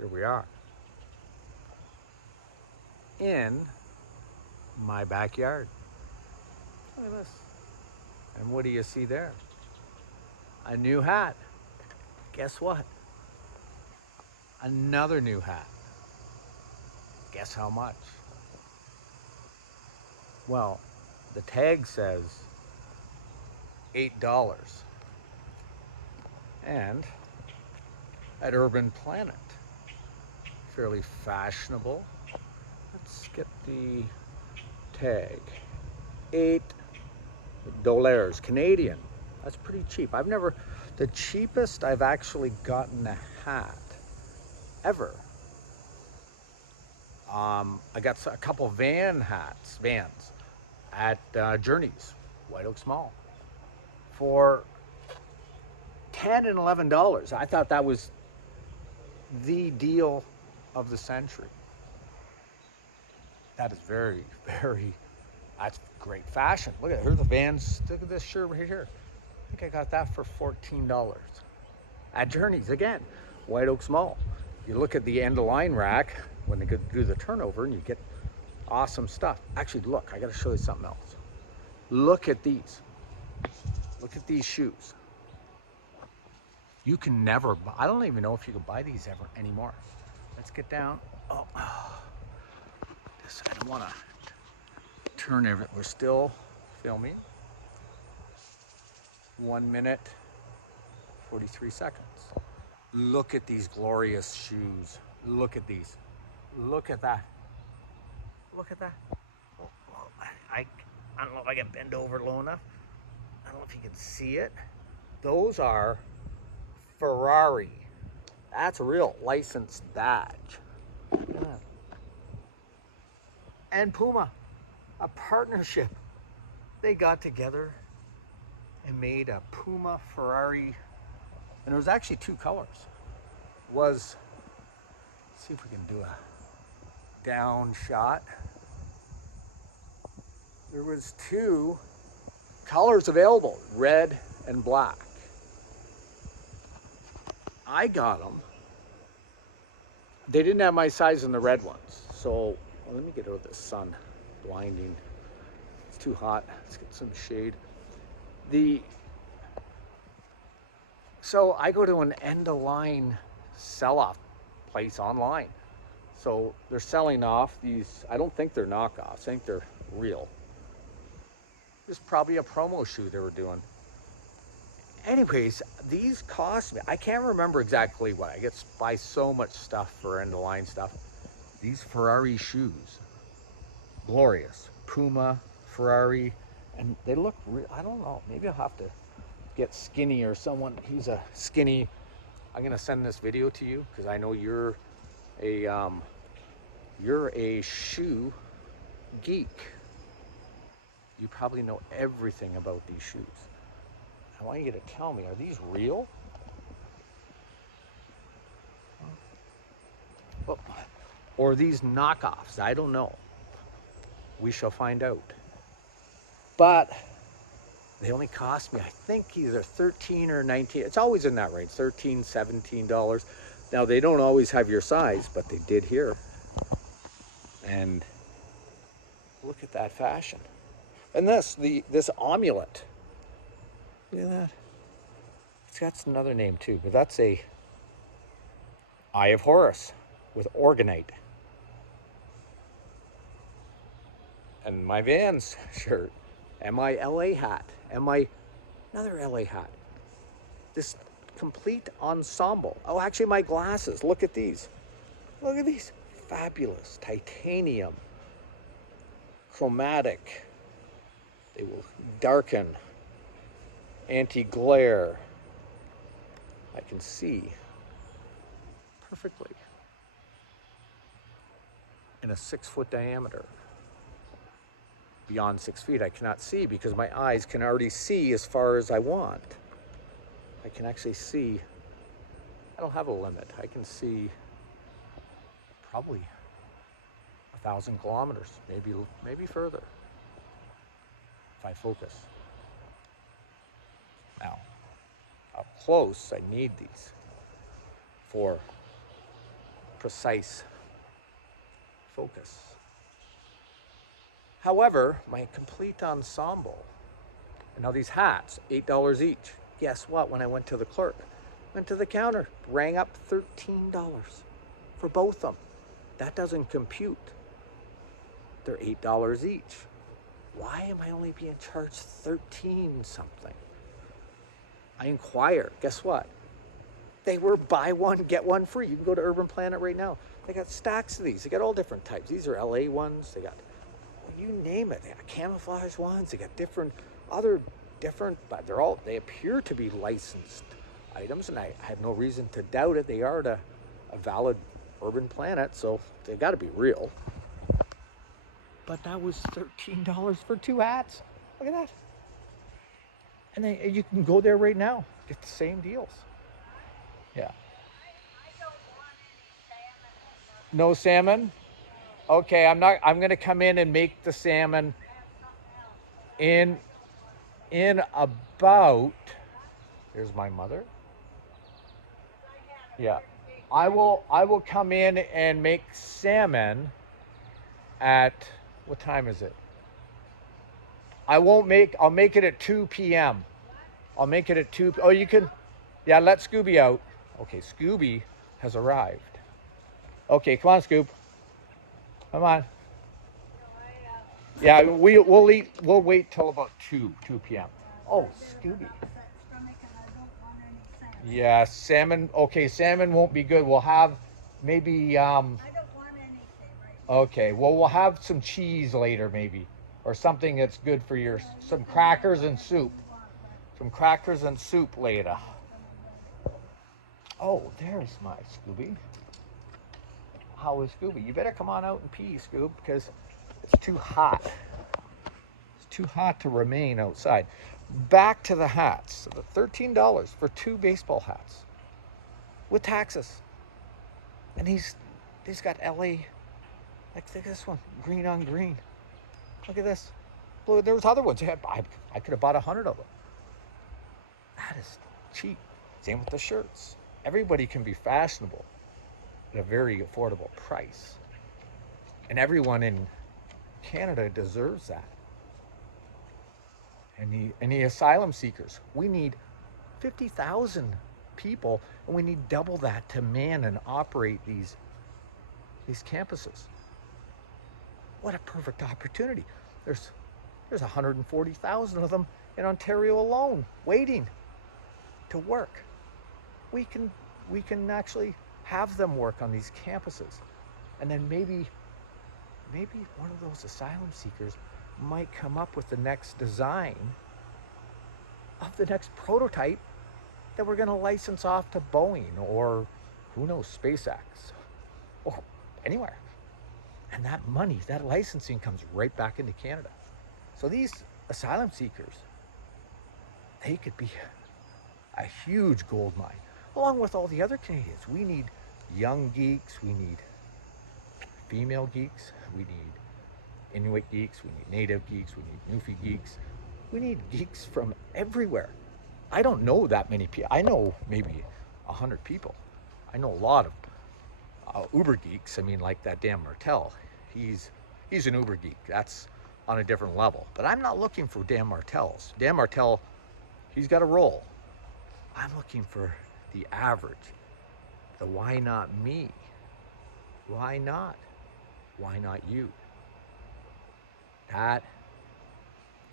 here we are in my backyard. Look at this. And what do you see there? A new hat. Guess what? Another new hat. Guess how much? Well, the tag says $8. And at Urban Planet, fairly fashionable. Let's get the tag. $8 Canadian. That's pretty cheap. The cheapest I've actually gotten a hat ever. I got a couple vans at Journeys, White Oaks Mall, for $10 and $11. I thought that was the deal of the century. That is very, very, that's great fashion. Look at, here's the Vans. Look at this shirt right here. I think I got that for $14 at Journeys again, White Oaks Mall. You look at the end of line rack when they go do the turnover, and you get awesome stuff. Actually, look, I got to show you something else. Look at these. Look at these shoes. You can never buy, I don't even know if you can buy these ever anymore. Let's get down. Oh, this, I don't want to turn everything. We're still filming. 1 minute, 43 seconds. Look at these glorious shoes. Look at these. Look at that. Look at that. Oh, I don't know if I can bend over low enough. I don't know if you can see it. Those are Ferrari. That's a real licensed badge. Look at that. And Puma, a partnership. They got together and made a Puma Ferrari, and there was actually two colors. Let's see if we can do a down shot. There was two colors available, red and black. I got them. They didn't have my size in the red ones. So let me get out of this sun, blinding. It's too hot. Let's get some shade. So I go to an end of line sell-off place online. So they're selling off these, I don't think they're knockoffs, I think they're real. This is probably a promo shoe they were doing. Anyways, these cost me, I can't remember exactly what. I get to buy so much stuff for end of line stuff. These Ferrari shoes, glorious. Puma, Ferrari, and they look real. I don't know, maybe I'll have to get Skinny or someone. He's a Skinny. I'm gonna send this video to you because I know you're a shoe geek. You probably know everything about these shoes. I want you to tell me, are these real? Or are these knockoffs? I don't know. We shall find out. But they only cost me, I think, either 13 or 19. It's always in that range, $13, $17. Now, they don't always have your size, but they did here. And look at that fashion. And this amulet. Look at that. It's got another name too, but that's a Eye of Horus with orgonite. And my Vans shirt, and my LA hat, and my another LA hat. This complete ensemble. Oh, actually my glasses, look at these. Look at these, fabulous, titanium, chromatic. They will darken, anti-glare. I can see perfectly in a 6-foot diameter. Beyond 6 feet, I cannot see because my eyes can already see as far as I want. I can actually see, I don't have a limit. I can see probably 1,000 kilometers, maybe further, if I focus. Now, up close, I need these for precise focus. However, my complete ensemble, and now these hats, $8 each. Guess what? When I went to the clerk, went to the counter, rang up $13 for both of them. That doesn't compute. They're $8 each. Why am I only being charged 13 something? I inquire. Guess what? They were buy one, get one free. You can go to Urban Planet right now. They got stacks of these. They got all different types. These are LA ones. They got, you name it. They got camouflage ones. They got different, but they appear to be licensed items, and I have no reason to doubt it. They are a valid Urban Planet, so they got to be real. But that was $13 for 2 hats. Look at that. And then you can go there right now, get the same deals. Yeah. I don't want any salmon. No salmon? Okay, I'm going to come in and make the salmon in about, here's my mother. Yeah. I will come in and make salmon at, what time is it? I'll make it at 2 p.m. I'll make it at 2. Oh, you can, yeah, let Scooby out. Okay, Scooby has arrived. Okay, come on, Scoop. Come on. Yeah, we'll wait till about 2 p.m. Oh, Scooby. Yeah, salmon. Okay, salmon won't be good. We'll have maybe I don't want anything right okay, well, we'll have some cheese later maybe, or something that's good for your, some crackers and soup. Some crackers and soup later. Oh, there's my Scooby. How is Scooby? You better come on out and pee, Scoob, because it's too hot. It's too hot to remain outside. Back to the hats. So the $13 for 2 baseball hats with taxes. And he's got LA, like look at this one, green on green. Look at this. Look, there was other ones. I could have bought 100 of them. That is cheap. Same with the shirts. Everybody can be fashionable at a very affordable price. And everyone in Canada deserves that. And the asylum seekers, we need 50,000 people, and we need double that to man and operate these campuses. What a perfect opportunity. There's 140,000 of them in Ontario alone, waiting to work. We can actually have them work on these campuses, and then maybe one of those asylum seekers might come up with the next design of the next prototype that we're going to license off to Boeing, or who knows, SpaceX, or anywhere. And that money, that licensing, comes right back into Canada. So these asylum seekers, they could be a huge gold mine, along with all the other Canadians. We need young geeks, we need female geeks, we need Inuit geeks, we need Native geeks, we need Newfie geeks. We need geeks from everywhere. I don't know that many people. I know maybe 100 people. I know a lot of Uber geeks. I mean, like that Dan Martel. He's an Uber geek. That's on a different level. But I'm not looking for Dan Martels. Dan Martel, he's got a role. I'm looking for the average. The why not me? Why not? Why not you? That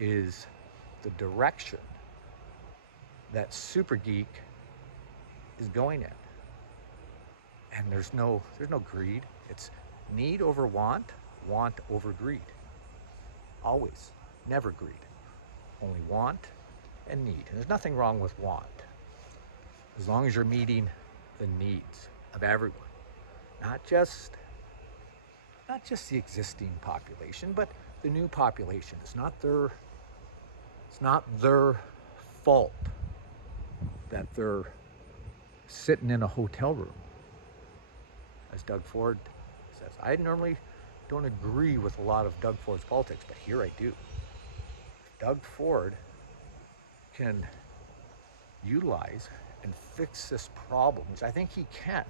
is the direction that SuperGeek is going in. And there's no greed. It's need over want, want over greed. Always, never greed. Only want and need. And there's nothing wrong with want, as long as you're meeting the needs of everyone. Not just the existing population, but the new population. It's not their fault that they're sitting in a hotel room, as Doug Ford says. I normally don't agree with a lot of Doug Ford's politics, but here I do. If Doug Ford can utilize and fix this problem, which I think he can,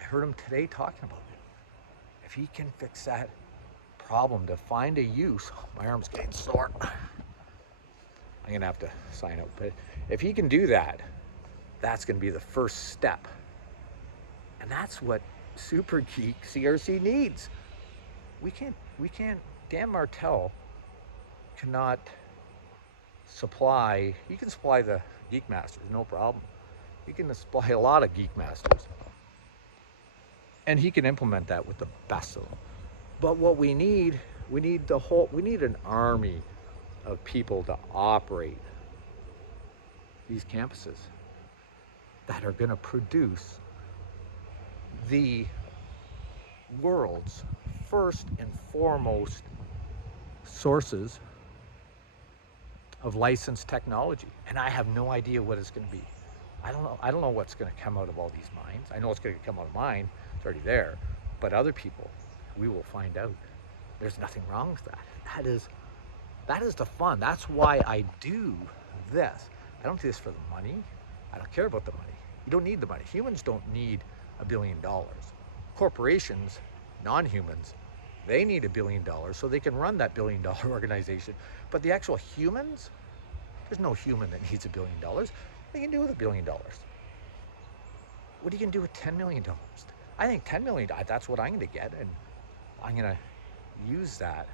I heard him today talking about it. If he can fix that problem to find a use, my arm's getting sore. I'm gonna have to sign out, but if he can do that, that's gonna be the first step. And that's what SuperGeekCRC needs. We can't, Dan Martell cannot supply, he can supply the Geek Masters, no problem. He can supply a lot of Geek Masters. And he can implement that with the best of them. But what we need an army of people to operate these campuses that are gonna produce the world's first and foremost sources of licensed technology. And I have no idea what it's going to be. I don't know what's going to come out of all these mines. I know it's going to come out of mine. It's already there. But other people, we will find out. There's nothing wrong with that. That is the fun. That's why I do this. I don't do this for the money. I don't care about the money. You don't need the money. Humans don't need $1 billion. Corporations, non-humans, they need $1 billion so they can run that $1 billion organization. But the actual humans, there's no human that needs $1 billion. What are you gonna do with $1 billion? What are you gonna do with $10 million? I think $10 million, that's what I'm gonna get, and I'm gonna use that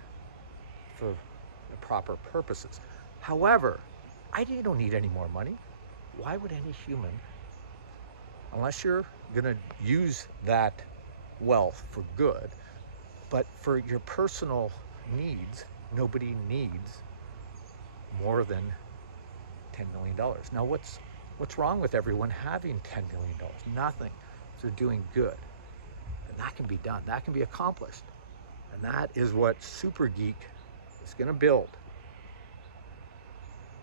for the proper purposes. However, I don't need any more money. Why would any human, unless you're gonna use that wealth for good, but for your personal needs, nobody needs more than $10 million. Now what's wrong with everyone having $10 million? Nothing. So they're doing good. And that can be done. That can be accomplished. And that is what SuperGeek is going to build.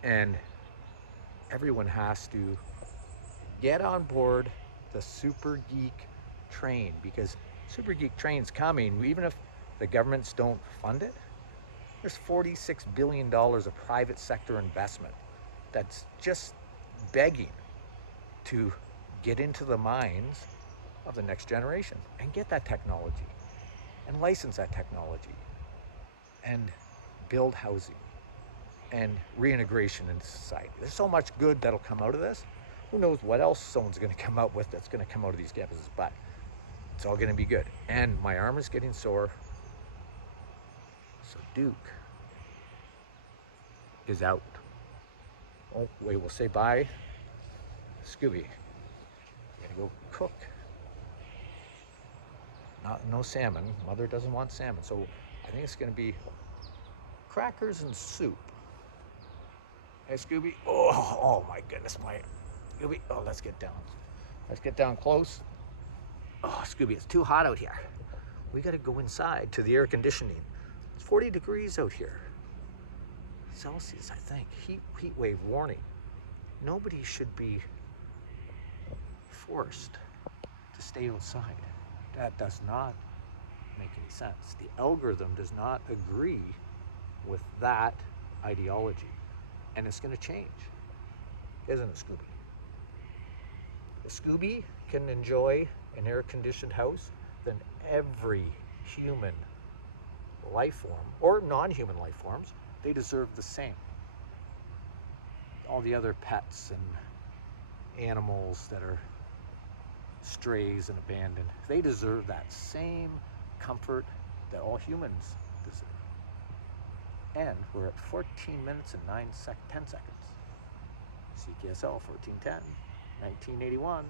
And everyone has to get on board the SuperGeek train, because SuperGeek train's coming. Even if the governments don't fund it, there's $46 billion of private sector investment that's just begging to get into the minds of the next generation and get that technology and license that technology and build housing and reintegration into society. There's so much good that'll come out of this. Who knows what else someone's going to come up with that's going to come out of these campuses, but it's all going to be good. And my arm is getting sore. So Duke is out. Oh, wait, we'll say bye. Scooby, I'm gonna go cook. No salmon. Mother doesn't want salmon, so I think it's gonna be crackers and soup. Hey, Scooby. Oh my goodness, my Scooby. Oh, let's get down. Let's get down close. Oh, Scooby, it's too hot out here. We gotta go inside to the air conditioning. It's 40 degrees out here. Celsius, I think. Heat wave warning. Nobody should be forced to stay outside. That does not make any sense. The algorithm does not agree with that ideology. And it's going to change. Isn't it, Scooby? If Scooby can enjoy an air-conditioned house, then every human life form, or non-human life forms, they deserve the same. All the other pets and animals that are strays and abandoned, they deserve that same comfort that all humans deserve. And we're at 14 minutes and 10 seconds. CKSL 1410, 1981.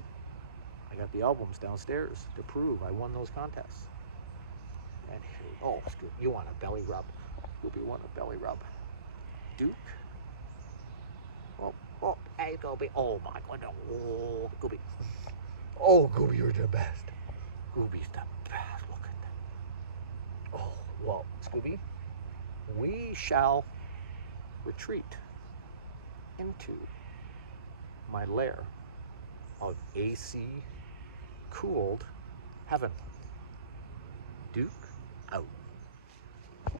I got the albums downstairs to prove I won those contests. And oh, Scooby, you want a belly rub? Scooby, want a belly rub? Duke. Oh, hey, Gooby. Oh my goodness. Oh, Gooby. Oh, Gooby, you're the best. Gooby's the best. Look at that. Oh, well, Scooby, we shall retreat into my lair of AC cooled heaven. Duke,